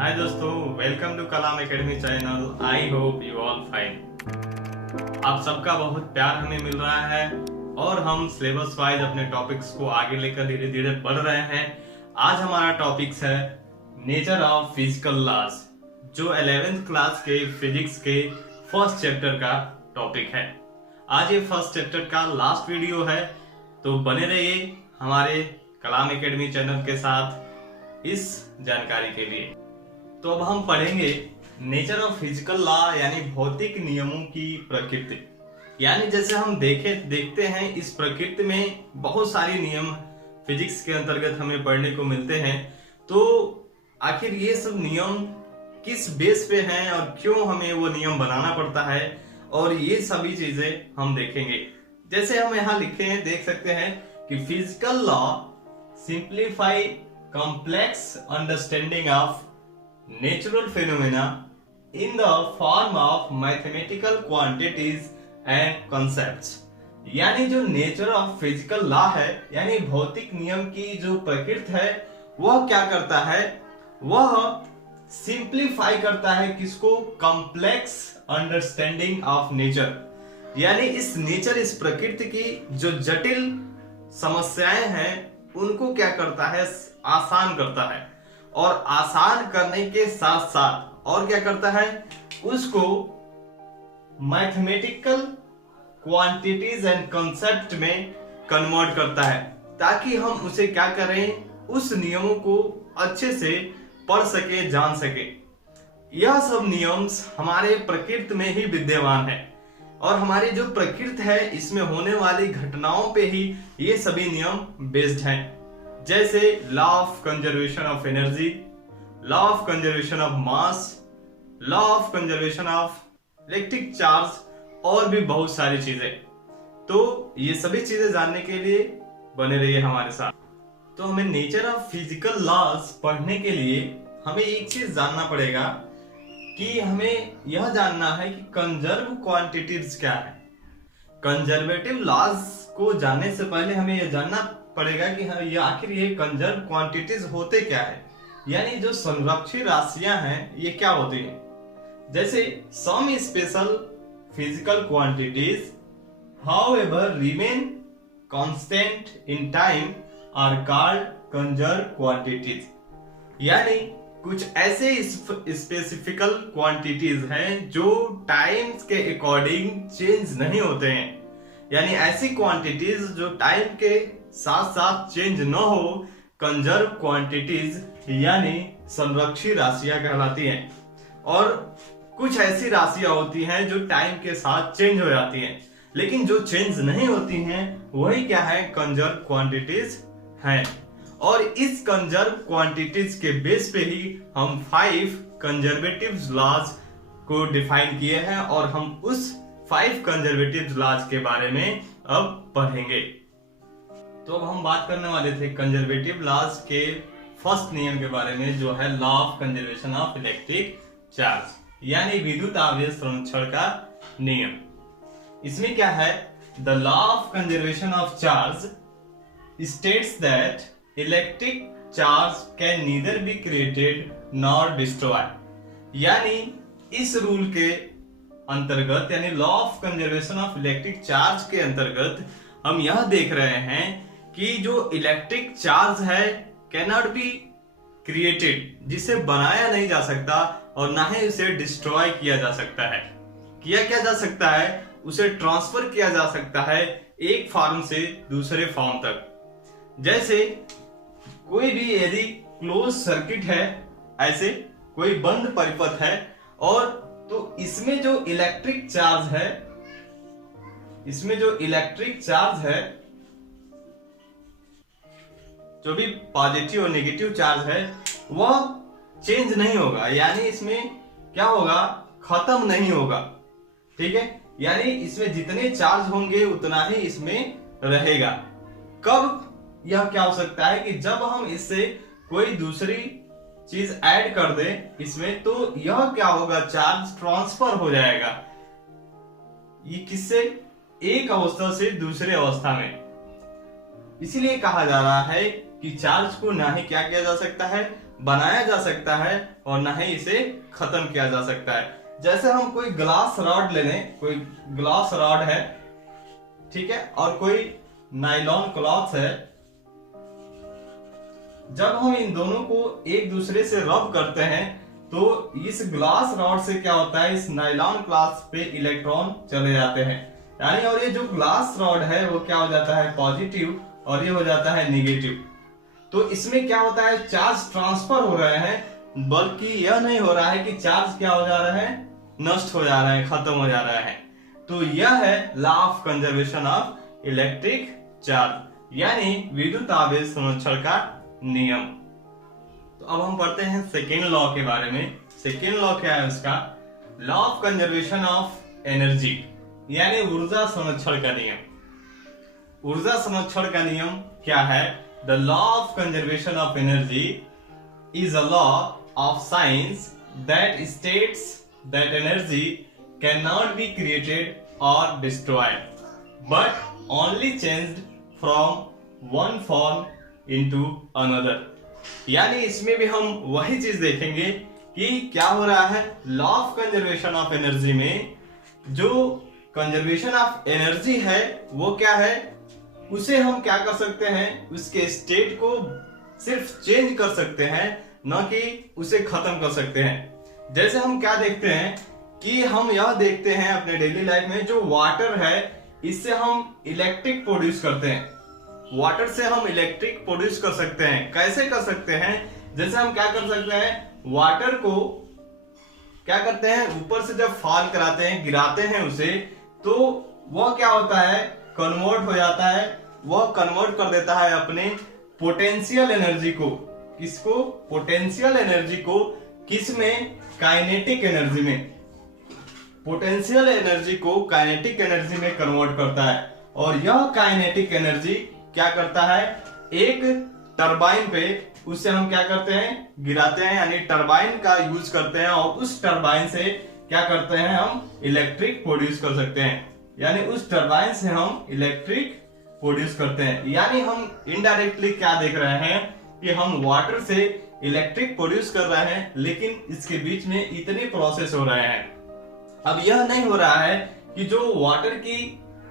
हाय दोस्तों, welcome to Kalam academy channel. I hope you all fine. आप सबका बहुत प्यार हमें मिल रहा है और हम सिलेबस वाइज अपने टॉपिक्स को आगे लेकर धीरे धीरे बढ़ रहे हैं। आज हमारा टॉपिक्स है नेचर ऑफ फिजिकल लॉज, जो 11th क्लास के फिजिक्स के फर्स्ट चैप्टर का टॉपिक है। आज ये फर्स्ट चैप्टर का लास्ट वीडियो है, तो बने रहिए हमारे कलाम एकेडमी चैनल के साथ इस जानकारी के लिए। तो अब हम पढ़ेंगे नेचर ऑफ फिजिकल लॉ, यानी भौतिक नियमों की प्रकृति। यानी जैसे हम देखते हैं इस प्रकृति में बहुत सारी नियम फिजिक्स के अंतर्गत हमें पढ़ने को मिलते हैं। तो आखिर ये सब नियम किस बेस पे हैं और क्यों हमें वो नियम बनाना पड़ता है, और ये सभी चीजें हम देखेंगे। जैसे हम यहाँ लिखे हैं, देख सकते हैं कि physical law simplify complex understanding of natural phenomena in the form of mathematical quantities and concepts। यानी जो नेचर ऑफ फिजिकल लॉ है, यानी भौतिक नियम की जो प्रकृति है, वह क्या करता है, वह सिंप्लीफाई करता है किसको, कॉम्प्लेक्स अंडरस्टैंडिंग ऑफ नेचर। यानी इस नेचर, इस प्रकृति की जो जटिल समस्याएं हैं उनको क्या करता है, आसान करता है। और आसान करने के साथ साथ और क्या करता है, उसको मैथमेटिकल क्वांटिटीज एंड कॉन्सेप्ट में कन्वर्ट करता है, ताकि हम उसे क्या करें, उस नियमों को अच्छे से पढ़ सके, जान सके। यह सब नियम हमारे प्रकृति में ही विद्यमान है, और हमारी जो प्रकृति है इसमें होने वाली घटनाओं पे ही ये सभी नियम बेस्ड हैं। जैसे law of conservation of energy, law of conservation of mass, law of conservation of electric charge, और भी बहुत सारी चीजें। तो ये सभी चीजें जानने के लिए बने रहिए हमारे साथ। तो हमें नेचर ऑफ फिजिकल लॉज पढ़ने के लिए हमें एक चीज जानना पड़ेगा कि हमें यह जानना है कि कंजर्व क्वांटिटीज क्या है। कंजर्वेटिव लॉज को जानने से पहले हमें यह जानना पड़ेगा कि हाँ, ये आखिर ये कंजर्व क्वांटिटीज होते क्या है, यानी जो संरक्षित राशियां हैं ये क्या होती हैं। जैसे some special physical quantities however remain constant in time are called conserve quantities. यानी कुछ ऐसे स्पेसिफिकल क्वांटिटीज हैं जो टाइम्स के अकॉर्डिंग चेंज नहीं होते हैं। यानी ऐसी क्वांटिटीज जो टाइम के साथ साथ चेंज न हो, कंजर्व क्वांटिटीज यानी संरक्षित राशियां कहलाती हैं। और कुछ ऐसी राशियां होती हैं जो टाइम के साथ चेंज हो जाती हैं, लेकिन जो चेंज नहीं होती हैं वही क्या है, कंजर्व क्वांटिटीज हैं। और इस कंजर्व क्वांटिटीज के बेस पे ही हम 5 कंजर्वेटिव लॉज को डिफाइन किए हैं, और हम उस 5 कंजर्वेटिव लॉज के बारे में अब पढ़ेंगे। तो अब हम बात करने वाले थे कंजर्वेटिव लॉज के फर्स्ट नियम के बारे में, जो है law of conservation of electric charge, यानी विद्युत आवेश संरक्षण का नियम। इसमें क्या है, the law of conservation of charge states that electric charge can neither be created nor destroy. यानी इस रूल के अंतर्गत, यानी law of conservation of electric charge के अंतर्गत हम यह देख रहे हैं कि जो इलेक्ट्रिक चार्ज है कैन नॉट बी क्रिएटेड, जिसे बनाया नहीं जा सकता और ना ही उसे डिस्ट्रॉय किया जा सकता है। किया क्या जा सकता है, उसे ट्रांसफर किया जा सकता है एक फॉर्म से दूसरे फॉर्म तक। जैसे कोई भी यदि क्लोज सर्किट है, ऐसे कोई बंद परिपथ है, और तो इसमें जो इलेक्ट्रिक चार्ज है, इसमें जो इलेक्ट्रिक चार्ज है, जो भी पॉजिटिव और नेगेटिव चार्ज है, वह चेंज नहीं होगा। यानी इसमें क्या होगा, खत्म नहीं होगा। ठीक है, यानी इसमें जितने चार्ज होंगे उतना ही इसमें रहेगा। कब यह क्या हो सकता है कि जब हम इससे कोई दूसरी चीज ऐड कर दे इसमें, तो यह क्या होगा, चार्ज ट्रांसफर हो जाएगा। ये किससे, एक अवस्था से दूसरे अवस्था में। इसीलिए कहा जा रहा है कि चार्ज को ना ही क्या किया जा सकता है, बनाया जा सकता है और ना ही इसे खत्म किया जा सकता है। जैसे हम कोई ग्लास रॉड ले लें, कोई ग्लास रॉड है, ठीक है, और कोई नायलॉन क्लॉथ है। जब हम इन दोनों को एक दूसरे से रब करते हैं तो इस ग्लास रॉड से क्या होता है, इस नायलॉन क्लॉथ पे इलेक्ट्रॉन चले जाते हैं, यानी, और ये जो ग्लास रॉड है वो क्या हो जाता है, पॉजिटिव, और ये हो जाता है निगेटिव। तो इसमें क्या होता है, चार्ज ट्रांसफर हो रहे हैं, बल्कि यह नहीं हो रहा है कि चार्ज क्या हो जा रहा है, नष्ट हो जा रहा है, खत्म हो जा रहा है। तो यह है law of conservation of electric charge, यानी विद्युत आवेश संरक्षण का नियम। तो अब हम पढ़ते हैं सेकेंड लॉ के बारे में। सेकेंड लॉ क्या है उसका, law of conservation of energy, यानी ऊर्जा संरक्षण का नियम। ऊर्जा संरक्षण का नियम क्या है, the law of conservation of energy is a law of science that states that energy cannot be created or destroyed, but only changed from one form into another। यानी इसमें भी हम वही चीज देखेंगे कि क्या हो रहा है, law of conservation of energy में जो कंजर्वेशन ऑफ एनर्जी है वो क्या है, उसे हम क्या कर सकते हैं, उसके स्टेट को सिर्फ चेंज कर सकते हैं, न कि उसे खत्म कर सकते हैं। जैसे हम क्या देखते हैं कि हम यह देखते हैं अपने डेली लाइफ में, जो वाटर है इससे हम इलेक्ट्रिक प्रोड्यूस करते हैं। वाटर से हम इलेक्ट्रिक प्रोड्यूस कर सकते हैं। कैसे कर सकते हैं, जैसे हम क्या कर सकते हैं, वाटर को क्या करते हैं, ऊपर से जब फॉल कराते हैं, गिराते हैं उसे, तो वह क्या होता है, कन्वर्ट हो जाता है, वह कन्वर्ट कर देता है अपने पोटेंशियल एनर्जी को, किसको, पोटेंशियल एनर्जी को, किस में, काइनेटिक एनर्जी में, पोटेंशियल एनर्जी को काइनेटिक एनर्जी में कन्वर्ट करता है। और यह काइनेटिक एनर्जी क्या करता है, एक टरबाइन पे उससे हम क्या करते हैं, गिराते हैं, यानी टरबाइन का यूज करते हैं, और उस टरबाइन से क्या करते हैं, हम इलेक्ट्रिक प्रोड्यूस कर सकते हैं। यानी उस टरबाइन से हम इलेक्ट्रिक प्रोड्यूस करते हैं। यानी हम इनडायरेक्टली क्या देख रहे हैं कि हम वाटर से इलेक्ट्रिक प्रोड्यूस कर रहे हैं, लेकिन इसके बीच में इतने प्रोसेस हो रहे हैं। अब यह नहीं हो रहा है कि जो वाटर की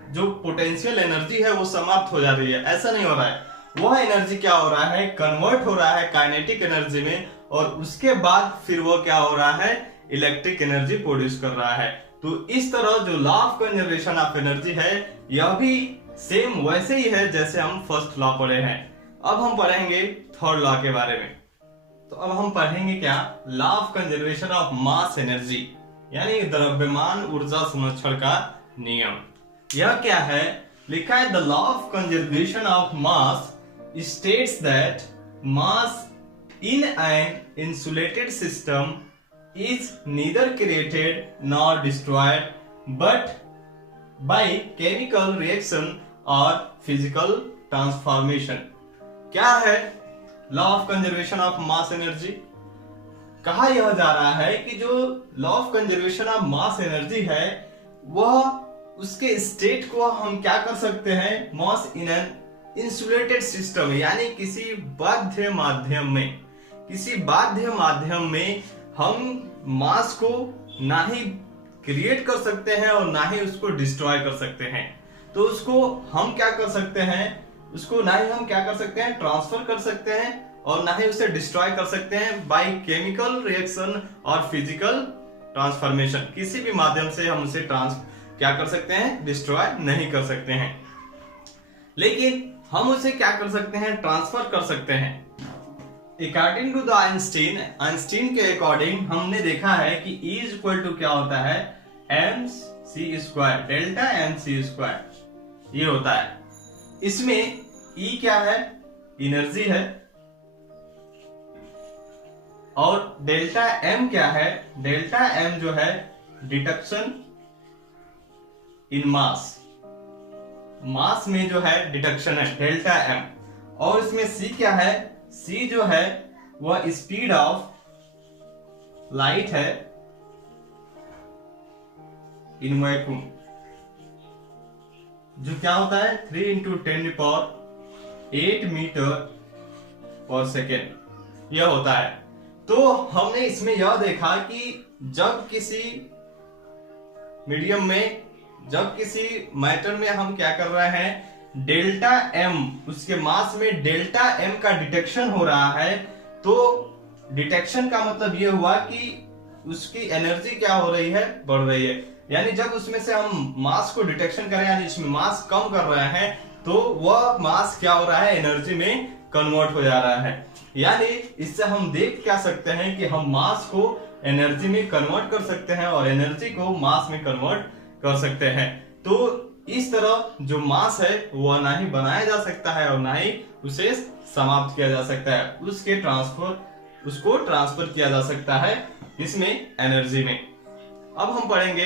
जो पोटेंशियल एनर्जी है वो समाप्त हो जा रही है, ऐसा नहीं हो रहा है। वह एनर्जी क्या हो रहा है, कन्वर्ट हो रहा है काइनेटिक एनर्जी में, और उसके बाद फिर वो क्या हो रहा है, इलेक्ट्रिक एनर्जी प्रोड्यूस कर रहा है। तो इस तरह जो law of conservation of energy है, यह भी सेम वैसे ही है जैसे हम फर्स्ट लॉ पढ़े हैं। अब हम पढ़ेंगे थर्ड लॉ के बारे में। तो अब हम पढ़ेंगे क्या, law of conservation of mass energy, यानी द्रव्यमान ऊर्जा संरक्षण का नियम। यह क्या है, लिखा है, the law of conservation of mass states that mass in an insulated system is neither created nor destroyed but by chemical reaction or physical transformation। क्या है law of conservation of mass energy? कहा यह जा रहा है कि जो law of conservation of mass energy है, वह उसके स्टेट को हम क्या कर सकते हैं, मास इन एन इंसुलेटेड सिस्टम, यानी किसी बाध्य माध्यम में, किसी बाध्य माध्यम में हम मास को ना ही क्रिएट कर सकते हैं और ना ही उसको डिस्ट्रॉय कर सकते हैं। तो उसको हम क्या कर सकते हैं, उसको ना ही हम क्या कर सकते हैं, ट्रांसफर कर सकते हैं, और ना ही उसे डिस्ट्रॉय कर सकते हैं बाय केमिकल रिएक्शन और फिजिकल ट्रांसफॉर्मेशन। किसी भी माध्यम से हम उसे क्या कर सकते हैं, डिस्ट्रॉय नहीं कर सकते हैं, लेकिन हम उसे क्या कर सकते हैं, ट्रांसफर कर सकते हैं। अकॉर्डिंग टू द आइंस्टीन के अकॉर्डिंग हमने देखा है कि E इज इक्वल टू क्या होता है, mc², डेल्टा mc², ये होता है। इसमें E क्या है, एनर्जी है, और डेल्टा M क्या है, डेल्टा M जो है डिडक्शन इन मास, मास में जो है डिडक्शन है, डेल्टा M। और इसमें C क्या है, C जो है वह स्पीड ऑफ लाइट है इन वैक्यूम, जो क्या होता है 3 × 10⁸ मीटर पर सेकेंड, यह होता है। तो हमने इसमें यह देखा कि जब किसी मीडियम में, जब किसी मैटर में हम क्या कर रहे हैं, डेल्टा एम, उसके मास में डेल्टा एम का डिटेक्शन हो रहा है, तो डिटेक्शन का मतलब यह हुआ कि उसकी एनर्जी क्या हो रही है, बढ़ रही है। यानी जब उसमें से हम मास को डिटेक्शन करें, यानी इसमें मास कम कर रहे हैं, तो वह मास क्या हो रहा है, एनर्जी में कन्वर्ट हो जा रहा है। यानी इससे हम देख क्या सकते हैं कि हम मास को एनर्जी में कन्वर्ट कर सकते हैं और एनर्जी को मास में कन्वर्ट कर सकते हैं। तो इस तरह जो मास है वह ना ही बनाया जा सकता है और ना ही उसे समाप्त किया जा सकता है, उसको ट्रांसफर किया जा सकता है इसमें एनर्जी में। अब हम पढ़ेंगे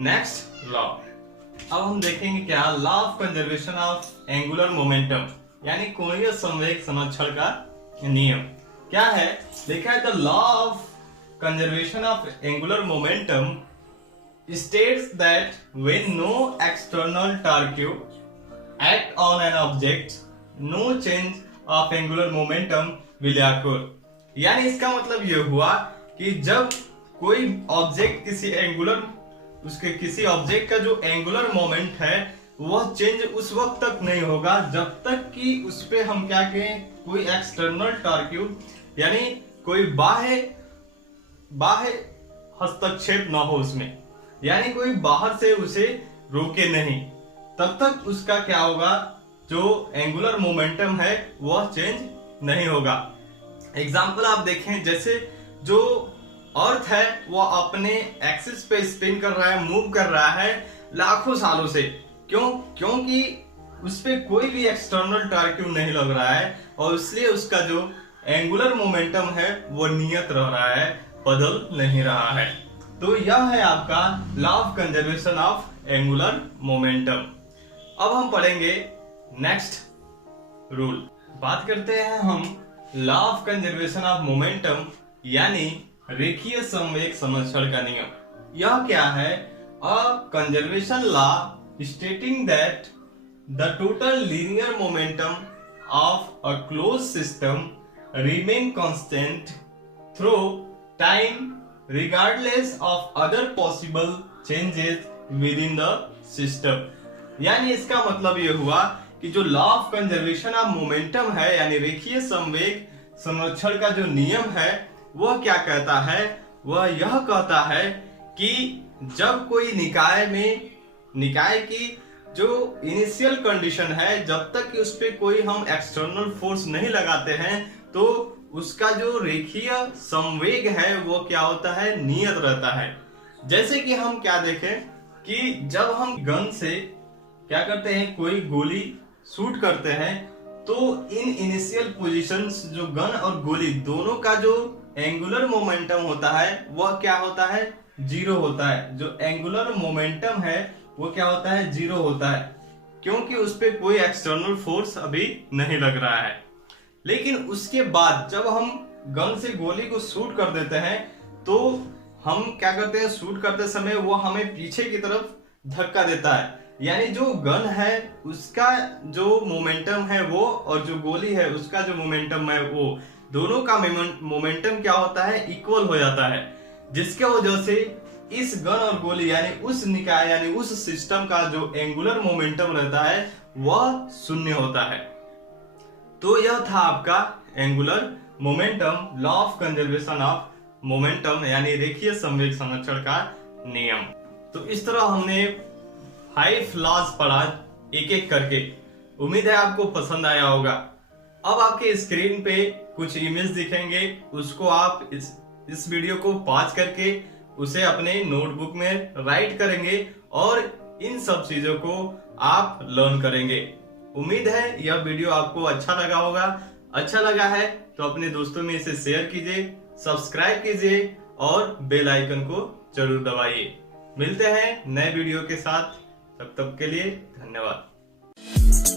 नेक्स्ट लॉ। अब हम देखेंगे क्या, law of conservation of angular momentum, यानी कोणीय संवेग संरक्षण का नियम क्या है। लिखा है the law of conservation of angular momentum states that when no external torque act on an object, no change of angular momentum will occur। यानी इसका मतलब यह हुआ कि जब कोई ऑब्जेक्ट किसी ऑब्जेक्ट का जो एंगुलर मोमेंट है वह चेंज उस वक्त तक नहीं होगा जब तक कि उस पे हम क्या कहें, कोई एक्सटर्नल टॉर्क, यानी कोई बाह्य हस्तक्षेप ना हो उसमें, यानी कोई बाहर से उसे रोके नहीं, तब तक उसका क्या होगा, जो एंगुलर मोमेंटम है वह चेंज नहीं होगा। एग्जाम्पल आप देखें, जैसे जो अर्थ है वह अपने एक्सिस पे स्पिन कर रहा है, मूव कर रहा है लाखों सालों से। क्योंकि उस पे कोई भी एक्सटर्नल टॉर्क नहीं लग रहा है और इसलिए उसका जो एंगुलर मोमेंटम है वो नियत रह रहा है, बदल नहीं रहा है। तो यह है आपका law of conservation of angular momentum. अब हम पढ़ेंगे नेक्स्ट रूल। बात करते हैं हम law of conservation of momentum, यानी रेखीय संवेग संरक्षण का नियम। यह क्या है, a conservation law stating that the total linear momentum of a close system remain constant through time regardless of other possible changes within the system। यानी इसका मतलब यह हुआ कि जो law of conservation of momentum है, यानी रेखीय संवेग संरक्षण का जो नियम है, वह क्या कहता है, वह यह कहता है कि जब कोई निकाय की जो इनिशियल कंडीशन है, जब तक कि उस पे कोई हम एक्सटर्नल फोर्स नहीं लगाते हैं, तो उसका जो रेखीय संवेग है वो क्या होता है, नियत रहता है। जैसे कि हम क्या देखें कि जब हम गन से क्या करते हैं, कोई गोली शूट करते हैं, तो इन इनिशियल पोजीशंस, जो गन और गोली दोनों का जो एंगुलर मोमेंटम होता है वह क्या होता है, जीरो होता है। जो एंगुलर मोमेंटम है वो क्या होता है, जीरो होता है, क्योंकि उस पे कोई एक्सटर्नल फोर्स अभी नहीं लग रहा है। लेकिन उसके बाद जब हम गन से गोली को शूट कर देते हैं, तो हम क्या करते हैं, शूट करते समय वो हमें पीछे की तरफ धक्का देता है। यानी जो गन है उसका जो मोमेंटम है वो, और जो गोली है उसका जो मोमेंटम है वो, दोनों का मोमेंटम क्या होता है, इक्वल हो जाता है, जिसके वजह से इस गन और गोली यानी उस निकाय यानी उस सिस्टम का जो एंगुलर मोमेंटम रहता है वह शून्य होता है। तो यह था आपका angular momentum, law of conservation of momentum, यानी रेखीय संवेग संरक्षण का नियम। तो इस तरह हमने 5 लॉज पढ़ा एक एक करके। उम्मीद है आपको पसंद आया होगा। अब आपके स्क्रीन पे कुछ इमेज दिखेंगे, उसको आप इस वीडियो को पॉज करके उसे अपने नोटबुक में राइट करेंगे और इन सब चीजों को आप लर्न करेंगे। उम्मीद है यह वीडियो आपको अच्छा लगा होगा। अच्छा लगा है तो अपने दोस्तों में इसे शेयर कीजिए, सब्सक्राइब कीजिए और बेल आइकन को जरूर दबाइए। मिलते हैं नए वीडियो के साथ, तब तक के लिए धन्यवाद।